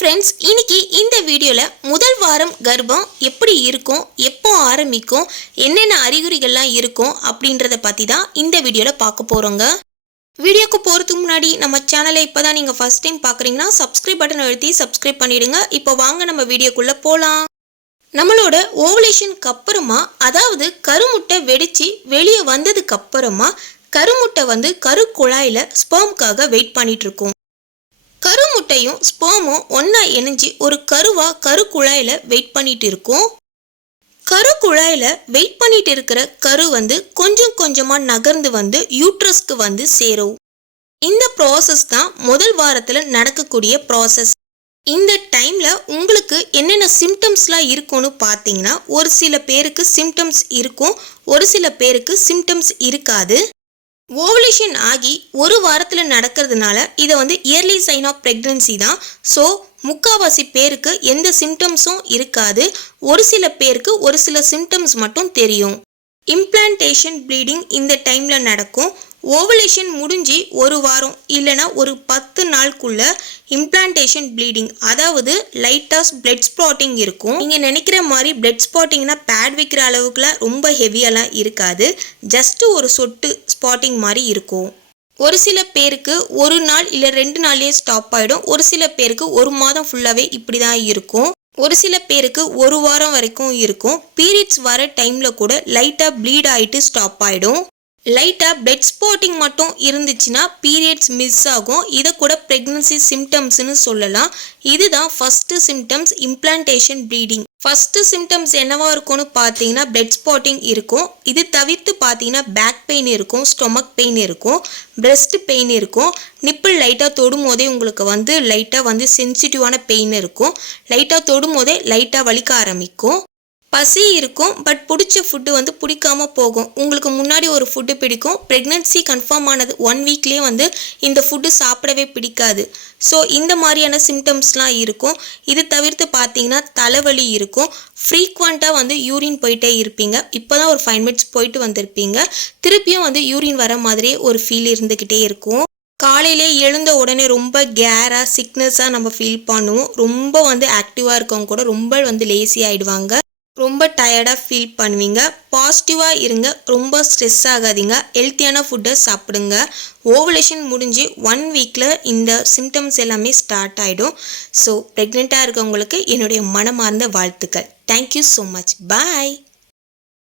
Friends, இன்னைக்கு இந்த வீடியோல முதல் வாரம் கர்ப்பம் எப்படி இருக்கும், எப்போ ஆரம்பிக்கும், என்னென்ன அறிகுறிகள்லாம் இருக்கும் அப்படின்றத பத்தி தான் இந்த வீடியோல பார்க்க போறோங்க. வீடியோக்கு போறதுக்கு முன்னாடி நம்ம சேனலை இப்பதான் நீங்க ஃபர்ஸ்ட் டைம் பாக்குறீங்கன்னா சப்ஸ்கிரைப் பட்டன் அழுத்தி சப்ஸ்கிரைப் பண்ணிடுங்க. இப்போ வாங்க நம்ம வீடியோக்குள்ள போலாம். நம்மளோட ஓவலேஷனுக்கு அப்புறமா, அதாவது கருமுட்டை வெடிச்சு வெளியே வந்ததுக்கு அப்புறமா கருமுட்டை கரு குழாயில ஸ்பெர்ம்காக வெயிட் பண்ணிட்டு இருக்கும். கருமுட்டையும் ஸ்பெர்மும் ஒன்னா இணைஞ்சு ஒரு கருவா கரு குழாயில வெயிட் பண்ணிட்டு இருக்கும். கரு குழாயில வெயிட் பண்ணிட்டு இருக்கிற கரு கொஞ்சம் கொஞ்சமா நகர்ந்து யூட்ரஸ்க்கு சேரும். இந்த ப்ராசஸ் தான் முதல் வாரத்துல நடக்கக்கூடிய ப்ராசஸ். இந்த டைம்ல உங்களுக்கு என்னென்ன சிம்டம்ஸ்லாம் இருக்கும்னு பார்த்தீங்கன்னா, ஒரு சில பேருக்கு சிம்டம்ஸ் இருக்கும், ஒரு சில பேருக்கு சிம்டம்ஸ் இருக்காது. ஓவலேஷன் ஆகி ஒரு வாரத்தில் நடக்கிறதுனால இதை இயர்லி சைன் ஆஃப் ப்ரெக்னன்சி தான். ஸோ முக்கால்வாசி பேருக்கு எந்த சிம்டம்ஸும் இருக்காது. ஒரு சில பேருக்கு ஒரு சில சிம்டம்ஸ் மட்டும் தெரியும். இம்ப்ளான்டேஷன் ப்ளீடிங் இந்த டைமில் நடக்கும். ஓவலேஷன் முடிஞ்சு ஒரு வாரம் இல்லைனா ஒரு 10 நாளுக்குள்ள இம்ப்ளான்டேஷன் ப்ளீடிங், அதாவது லைட்டாக பிளட் ஸ்பாட்டிங் இருக்கும். நீங்கள் நினைக்கிற மாதிரி பிளட் ஸ்பாட்டிங்னா பேட் வைக்கிற அளவுக்குலாம் ரொம்ப ஹெவியெல்லாம் இருக்காது. ஜஸ்ட் ஒரு சொட்டு ஸ்பாட்டிங் மாதிரி இருக்கும். ஒரு சில பேருக்கு ஒரு நாள் இல்லை 2 நாள்லேயே ஸ்டாப் ஆகிடும். ஒரு சில பேருக்கு ஒரு மாதம் ஃபுல்லாகவே இப்படி தான் இருக்கும். ஒரு சில பேருக்கு ஒரு வாரம் வரைக்கும் இருக்கும். பீரியட்ஸ் வர டைமில் கூட லைட்டாக ப்ளீட் ஆகிட்டு ஸ்டாப் ஆகிடும். லைட்டாக பிளட் ஸ்பாட்டிங் மட்டும் இருந்துச்சுன்னா பீரியட்ஸ் மிஸ் ஆகும். இதை கூட ப்ரெக்னன்சி சிம்டம்ஸ்னு சொல்லலாம். இதுதான் first symptoms, implantation bleeding. First symptoms என்னவா இருக்கும்னு பார்த்தீங்கன்னா பிளட் ஸ்பாட்டிங் இருக்கும். இது தவிர்த்து பார்த்தீங்கன்னா பேக் பெயின் இருக்கும், ஸ்டொமக் பெயின் இருக்கும், பிரெஸ்ட் பெயின் இருக்கும். நிப்பிள் லைட்டாக தொடும் போதே உங்களுக்கு லைட்டாக சென்சிட்டிவான பெயின் இருக்கும். லைட்டாக தொடும் போதே லைட்டாக வலிக்க ஆரம்பிக்கும். பசி இருக்கும், பட் பிடிச்ச ஃபுட்டு பிடிக்காம போகும். உங்களுக்கு முன்னாடி ஒரு ஃபுட்டு பிடிக்கும், ப்ரெக்னன்சி கன்ஃபார்ம் ஆனது 1 வீக்லேயே இந்த ஃபுட்டு சாப்பிடவே பிடிக்காது. ஸோ இந்த மாதிரியான சிம்டம்ஸ்லாம் இருக்கும். இது தவிர்த்து பார்த்தீங்கன்னா தலைவலி இருக்கும். ஃப்ரீக்வெண்ட்டாக யூரின் போயிட்டே இருப்பீங்க. இப்போ தான் ஒரு 5 மினிட்ஸ் போயிட்டு வந்திருப்பீங்க. திருப்பியும் யூரின் வர மாதிரியே ஒரு ஃபீல் இருந்துக்கிட்டே இருக்கும். காலையிலே எழுந்த உடனே ரொம்ப கேராக சிக்னஸாக நம்ம ஃபீல் பண்ணுவோம். ரொம்ப ஆக்டிவாக இருக்கவங்க கூட ரொம்ப லேசி ஆகிடுவாங்க. ரொம்ப டயர்டாக ஃபீல் பண்ணுவீங்க. பாசிட்டிவாக இருங்க, ரொம்ப ஸ்ட்ரெஸ் ஆகாதீங்க, ஹெல்த்தியான ஃபுட்டை சாப்பிடுங்க. ஓவலேஷன் முடிஞ்சு 1 வீக்கில் இந்த சிம்டம்ஸ் எல்லாமே ஸ்டார்ட் ஆகிடும். ஸோ ப்ரெக்னெண்ட்டாக இருக்கவங்களுக்கு என்னுடைய மனமார்ந்த வாழ்த்துக்கள். Thank you so much. பாய்.